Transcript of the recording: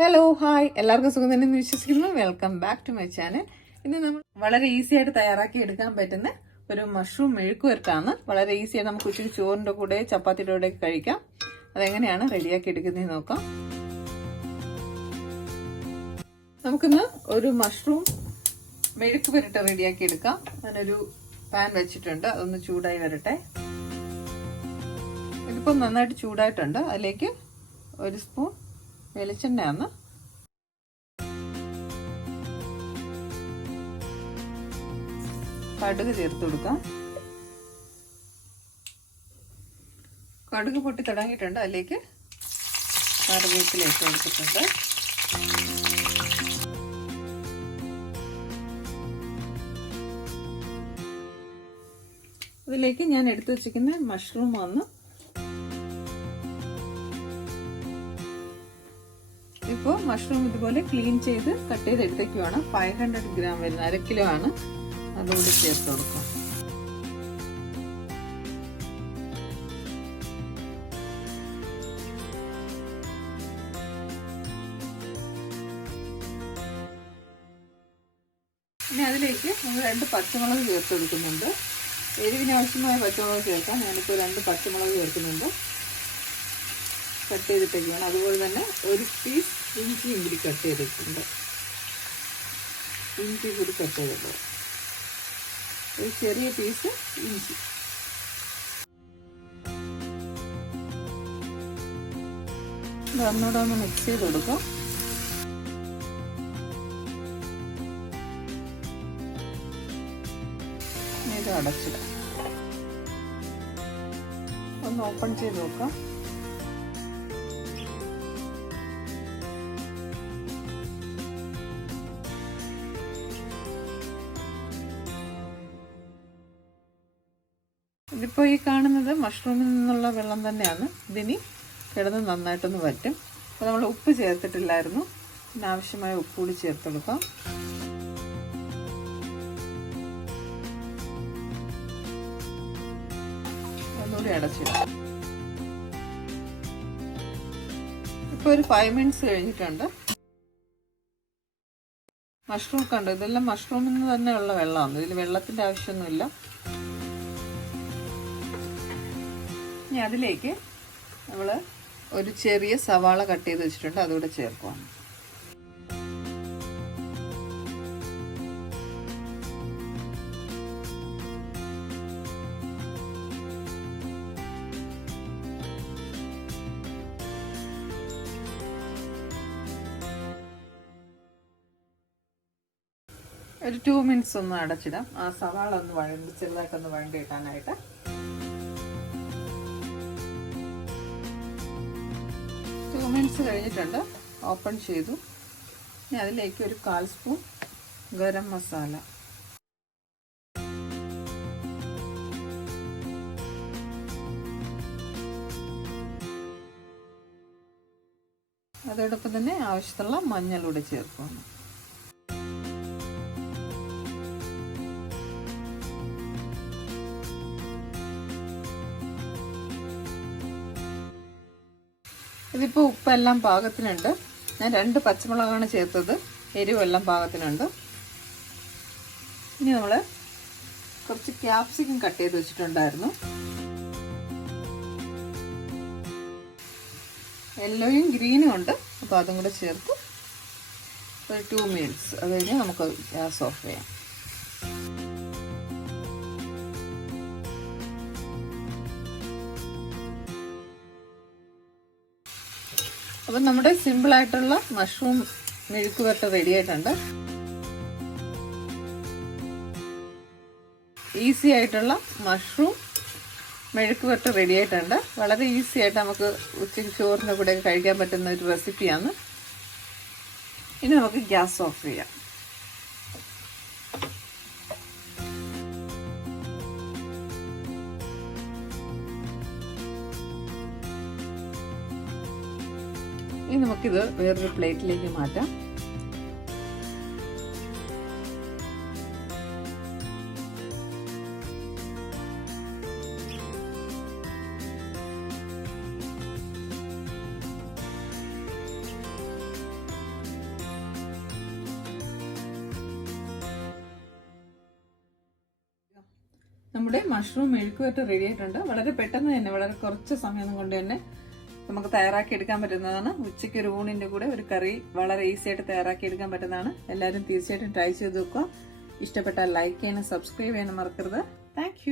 Hello hi എല്ലാവർക്കും സുഖം തന്നെ വിശ്വസിക്കുന്നു. Welcome back to my channel. ഇന്ന് നമ്മൾ വളരെ ഈസി ആയിട്ട് തയ്യാറാക്കി എടുക്കാൻ പറ്റുന്ന ഒരു മഷ്റൂം മെഴുക്കുവരട്ടാണ്. വളരെ ഈസി ആയിട്ട് നമുക്ക് ഉച്ചയ്ക്ക് ചോറിൻ്റെ കൂടെ ചപ്പാത്തിയുടെ കൂടെ കഴിക്കാം. അതെങ്ങനെയാണ് റെഡിയാക്കി എടുക്കുന്നത് നോക്കാം. നമുക്കിന്ന് ഒരു മഷ്റൂം മെഴുക്ക് പുരട്ട് റെഡിയാക്കി എടുക്കാം. ഞാനൊരു പാൻ വെച്ചിട്ടുണ്ട്, അതൊന്ന് ചൂടായി വരട്ടെ. ഇതിപ്പോൾ നന്നായിട്ട് ചൂടായിട്ടുണ്ട്. അതിലേക്ക് ഒരു സ്പൂൺ വെളിച്ചെണ്ണയാണ്. കടുക് ചേർത്ത് കൊടുക്കാം. കടുക് പൊട്ടി തുടങ്ങിയിട്ടുണ്ട്. അതിലേക്ക് കറിവേപ്പില ഇട്ട് കൊടുത്തിട്ടുണ്ട്. അതിലേക്ക് ഞാൻ എടുത്തു വെച്ചിരിക്കുന്ന മഷ്റൂം ആണ്. ഇപ്പോൾ മഷ്റൂം ഇതുപോലെ ക്ലീൻ ചെയ്ത് കട്ട് ചെയ്ത് എടുത്തേക്കുവാണ്. 500 ഗ്രാം വരുന്ന 1/2 കിലോ ആണ്. അതുകൂടി ചേർത്ത് കൊടുക്കാം. ഇനി അതിലേക്ക് നമ്മൾ 2 പച്ചമുളക് ചേർത്ത് കൊടുക്കുന്നുണ്ട്. എരിവിന് ആവശ്യമായ പച്ചമുളക് ചേർക്കാം. ഞാനിപ്പോൾ 2 പച്ചമുളക് ചേർക്കുന്നുണ്ട്. കട്ട് ചെയ്തിട്ടൊക്കെയാണ്. അതുപോലെ തന്നെ ഒരു പീസ് ഇഞ്ചിയും കൂടി കട്ട് ചെയ്തിട്ടുണ്ട്. ഇഞ്ചി കൂടി കട്ട് ചെയ്തിട്ട് ഒരു ചെറിയ പീസ് ഇഞ്ചി. ഒന്നുകൂടെ ഒന്ന് മിക്സ് ചെയ്ത് കൊടുക്കാം. ഇത് അടച്ചിടാം. ഒന്ന് ഓപ്പൺ ചെയ്ത് നോക്കാം. ഇതിപ്പോൾ ഈ കാണുന്നത് മഷ്റൂമിൽ നിന്നുള്ള വെള്ളം തന്നെയാണ്. ഇതിനി കിടന്ന് നന്നായിട്ടൊന്ന് വറ്റും. അപ്പോൾ നമ്മൾ ഉപ്പ് ചേർത്തിട്ടില്ലായിരുന്നു. ആവശ്യമായ ഉപ്പ് കൂടി ചേർത്ത് കൊടുക്കാം. ഒന്നുകൂടി അടച്ചിടാം. ഇപ്പോൾ ഒരു 5 മിനിറ്റ്സ് കഴിഞ്ഞിട്ടുണ്ട്. മഷ്റൂം കണ്ടു, ഇതെല്ലാം മഷ്റൂമിൽ നിന്ന് തന്നെയുള്ള വെള്ളമാണ്. ഇതിൽ വെള്ളത്തിൻ്റെ ആവശ്യമൊന്നുമില്ല. ഇനി അതിലേക്ക് നമ്മൾ ഒരു ചെറിയ സവാള കട്ട് ചെയ്ത് വെച്ചിട്ടുണ്ട്, അതുകൂടെ ചേർക്കുവാണ്. ഒരു 2 മിനിറ്റ്സ് ഒന്ന് അടച്ചിടാം. ആ സവാള ഒന്ന് ചെറുതായിട്ടൊന്ന് വഴണ്ടി ഇട്ടാനായിട്ട്. മിനിറ്റ്സ് കഴിഞ്ഞിട്ടുണ്ട്. ഓപ്പൺ ചെയ്തു. ഇനി അതിലേക്ക് ഒരു 1/4 സ്പൂൺ ഗരം മസാല, അതോടൊപ്പം തന്നെ ആവശ്യത്തിനുള്ള മഞ്ഞളൂടെ ചേർക്കുന്നു. ഇതിപ്പോൾ ഉപ്പെല്ലാം പാകത്തിനുണ്ട്. ഞാൻ 2 പച്ചമുളകാണ് ചേർത്തത്. എരിവെല്ലാം പാകത്തിനുണ്ട്. ഇനി നമ്മൾ കുറച്ച് ക്യാപ്സിക്കം കട്ട് ചെയ്ത് വെച്ചിട്ടുണ്ടായിരുന്നു. യെല്ലോയും ഗ്രീനും ഉണ്ട്. അപ്പോൾ അതും കൂടെ ചേർത്ത് ഒരു 2 മിനിറ്റ്സ്. അത് കഴിഞ്ഞ് നമുക്ക് ഗ്യാസ് ഓഫ് ചെയ്യാം. അപ്പം നമ്മുടെ സിമ്പിളായിട്ടുള്ള മഷ്റൂം മെഴുക്ക് പുരട്ട് റെഡി ആയിട്ടുണ്ട്. ഈസി ആയിട്ടുള്ള മഷ്റൂം മെഴുക്ക് പുരട്ട് റെഡി ആയിട്ടുണ്ട്. വളരെ ഈസി ആയിട്ട് നമുക്ക് ഉച്ചയ്ക്ക് ചോറിൻ്റെ കൂടെ കഴിക്കാൻ പറ്റുന്ന ഒരു റെസിപ്പിയാണ്. ഇനി നമുക്ക് ഗ്യാസ് ഓഫ് ചെയ്യാം. ഇനി നമുക്കിത് വേറൊരു പ്ലേറ്റിലേക്ക് മാറ്റാം. നമ്മുടെ മഷ്റൂം മെഴുക്കുവരട്ടി റെഡി ആയിട്ടുണ്ട്. വളരെ പെട്ടെന്ന് തന്നെ, വളരെ കുറച്ച് സമയം കൊണ്ട് തന്നെ നമുക്ക് തയ്യാറാക്കി എടുക്കാൻ പറ്റുന്നതാണ്. ഉച്ചയ്ക്ക് ഒരു ഊണിന്റെ കൂടെ ഒരു കറി വളരെ ഈസി ആയിട്ട് തയ്യാറാക്കി എടുക്കാൻ പറ്റുന്നതാണ്. എല്ലാവരും തീർച്ചയായിട്ടും ട്രൈ ചെയ്ത് നോക്കുക. ഇഷ്ടപ്പെട്ടാൽ ലൈക്ക് ചെയ്യാനും സബ്സ്ക്രൈബ് ചെയ്യാനും മറക്കരുത്. താങ്ക്